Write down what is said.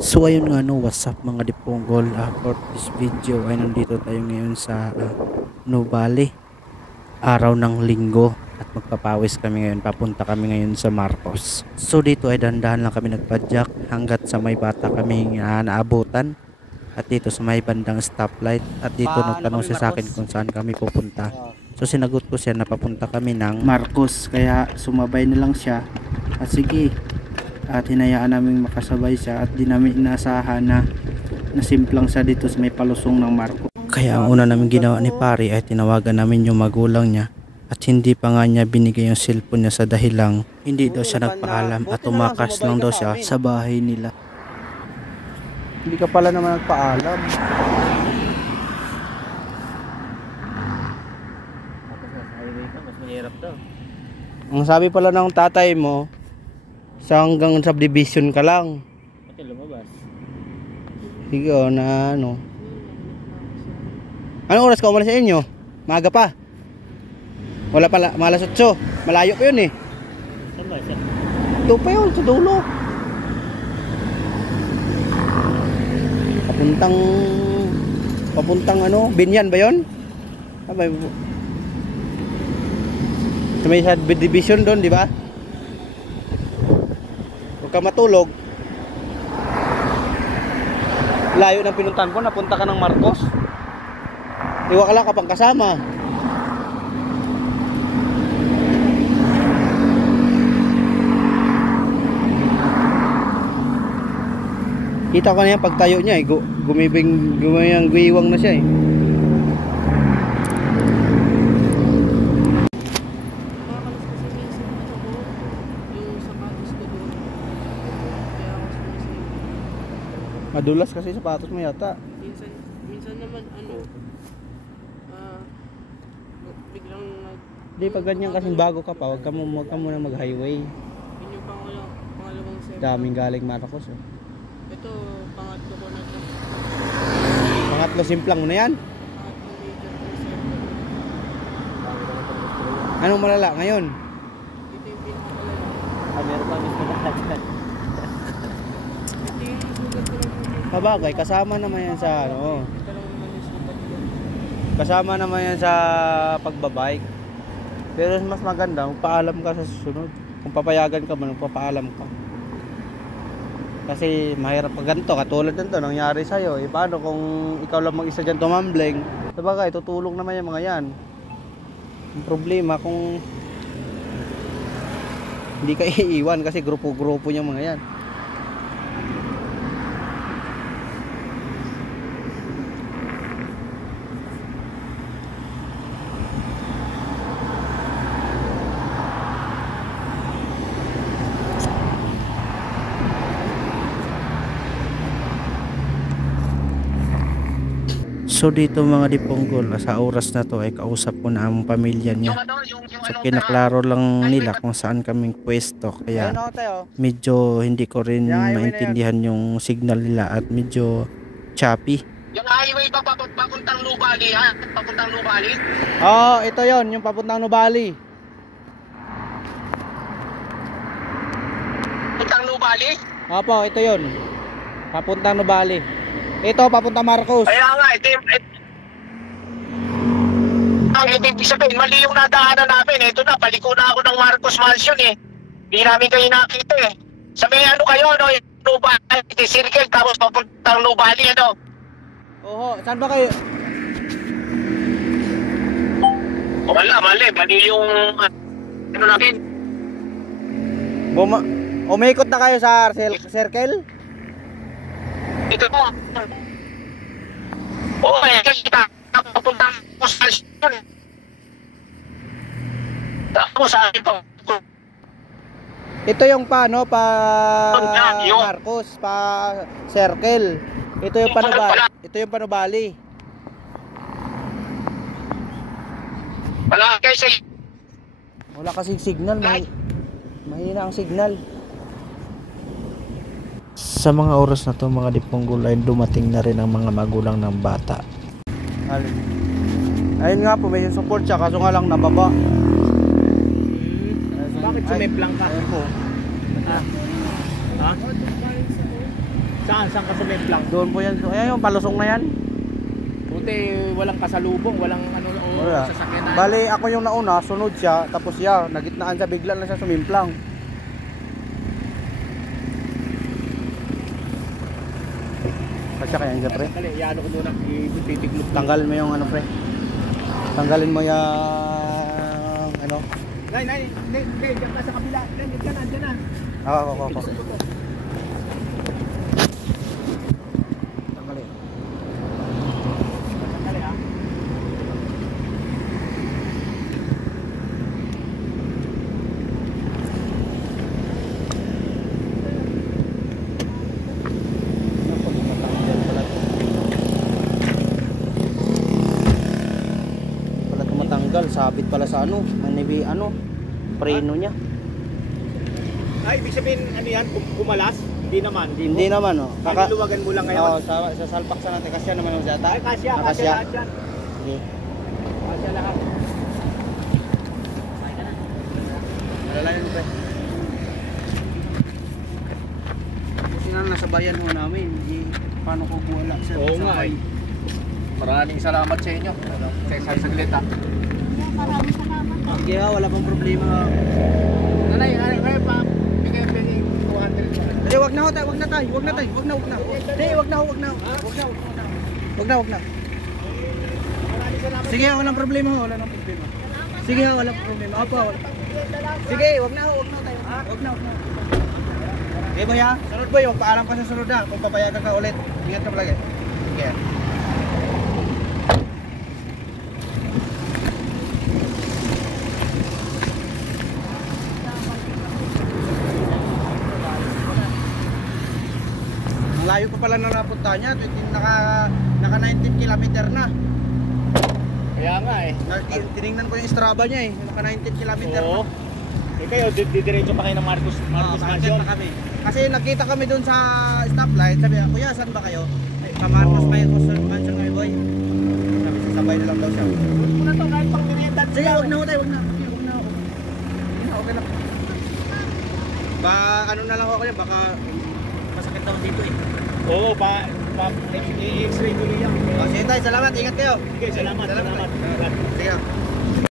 So ayun nga no, what's up mga diponggol, for this video ay nandito tayo ngayon sa Nuvali, araw ng linggo, at magpapawis kami ngayon, papunta kami ngayon sa Marcos. So dito ay dandahan lang kami nagpadyak hanggat sa may bata kami naabutan, at dito sa may bandang stoplight, at dito nagtanong siya sa akin kung saan kami pupunta. So sinagot ko siya na papunta kami ng Marcos, kaya sumabay na lang siya at sige, at hinayaan namin makasabay siya, at di namin inaasahan na nasimplang siya dito sa may palusong ng Marcos. Kaya ang una namin ginawa ni pare ay tinawagan namin yung magulang niya, at hindi pa nga niya binigay yung cellphone niya sa dahilang hindi daw siya nagpaalam at tumakas lang daw siya sa bahay nila. Hindi ka pala naman nagpaalam. Mas mahirap daw. Ang sabi pala ng tatay mo, sa hanggang subdivision ka lang. Pati lumabas. Sige na ano. Anong oras ka umalis sa inyo? Maaga pa. Wala pala, malas 8. Malayo pa yun eh. Saan ba siya? Ito pa yun, sa dulo. Papuntang ano, Binyan ba yun? Sabay, sa may subdivision doon, di ba? Huwag ka matulog. Layo ng pinuntahan ko, napunta ka ng Marcos. Iwa ka lang kapag kasama. Kita ko na yan pagtayo niya eh, gumiwang na siya eh. Madulas kasi sapatos mo yata. Minsan naman biglang Hindi, pag ganyan kasing bago ka pa, wag ka muna mag-highway. yun yung pangalawang set. Daming galing Marcos eh. Ito, pangatlo ko na ito. Pangatlo simplang mo na yan. Pangatlong major ko set. Anong malala ngayon? Ito yung pinakamalala. Meron pa mismo na agad. Ito yung sugat ko lang muna. Kabagay, kasama naman yan sa ano. Ito lang naman yung sugat ko. Kasama naman yan sa pagbabike. Pero mas maganda, magpaalam ka sa susunod. Kung papayagan ka man, magpapaalam ka. Kasi mahirap pag ganito, katulad nito nangyari sa'yo. Eh paano kung ikaw lang mag-isa dyan tumambling? Sabagay, tutulong naman yung mga yan. Ang problema kung hindi ka iiwan kasi grupo-grupo yung mga yan. So dito mga diponggol, sa oras na to ay kausap ko na ang pamilya niya. So kinaklaro lang nila kung saan kaming pwesto, kaya medyo hindi ko rin maintindihan yung signal nila at medyo choppy. Yung highway ba papuntang Nuvali ha? Papuntang Nuvali? Oo, ito yon, yung papuntang Nuvali. Papuntang Nuvali? Opo, ito yon. Papuntang Nuvali. Ito papunta Marcos. Kaya nga, ang ibig sabihin, mali yung nadaanan namin. Ito na, paliko na ako ng Marcos Mansion eh. Hindi namin kayo nakita eh. Sabi ano kayo, no? Nuvali, circle, tapos papuntang Nuvali, ano? Oho, saan ba kayo? Mali. Mali yung, ano natin? Umikot na kayo sa circle? Ito po. Oo, kita papuntang Mansion. Tapos sa akin po. Ito yung paano pa Marcos pa circle. Ito yung Panubali. Wala kasi Wala kasing signal, mahina ang signal. Sa mga oras na to mga diponggol ay dumating na rin ang mga magulang ng bata. Ayun nga po, may support siya kaso nga lang nababa. Bakit sumiplang ka? Ayun po. Ha? Saan? Saan ka sumimplang? Doon po yan. Ayan yung palusong na yan. Buti walang kasalubong, walang ano o Wala. sasakyan na. Bali ako yung nauna, sunod siya, tapos siya, nagitnaan siya, bigla na siya sumimplang. Kasi kaya yan, pre. Sandali, iano ko muna, ititiklop. Tanggalin mo yung ano, pre. Tanggalin mo yung ano. Nay, diyan ka sa kabila. Diyan na. Ako. Tanggalin. Sandali ha. Pala tumatanggal, sabit pala sa ano, manibi ano, preno niya. Ay, ibig sabihin, ano yan? Kumalas? Hindi naman. Hindi naman oh. Luwagan mo lang ngayon. Oo, sa salpaksan natin kasi naman yung data. Ay, kasya lahat yan. Sige. Kasya lahat. Alalayan mo, pre. Kasi na nasa bayan ho namin, paano ko buwala sa Oo nga sabay? eh. Maraming salamat sa inyo. Sa saglit ha. Maraming salamat. Sige ha, wala pang problema. Nanay, kaya pa. Bigay yung penny 200. Hindi, wag na ho tayo, wag na. Maraming salamat. Sige, walang problema ho, wala nang problema. Sige ha, walang problema. Opo, wala. Sige, wag na tayo. Wag na. Okay, boy ha? Sunod boy, magpaalam pa sa sunod ha. Kung papayagan ka ulit, ingat ka palagi. Sige. Ang layo pa pala na napunta niya, naka 19 kilometer na. Kaya nga eh. Tiningnan ko yung Strava niya eh, naka 19 kilometer Oo. na. Eh kayo, didiretso pa kayo ng Marcos Mansion Mansion. na kami. Kasi nagkita kami doon sa stoplight, sabi niya, kuya, saan ba kayo? Ay, Marcos Mansion kami boy. Sabi, sasabay na lang daw siya. Muna to, kahit pang merienda. Sige, wag na ho tayo, wag na. Okay na. Ba, ano na lang ako kayo, baka masakit daw dito eh. Oo, i-x-ray tuloy yan. Sige tayo, salamat, ingat kayo. Sige, salamat. Sige.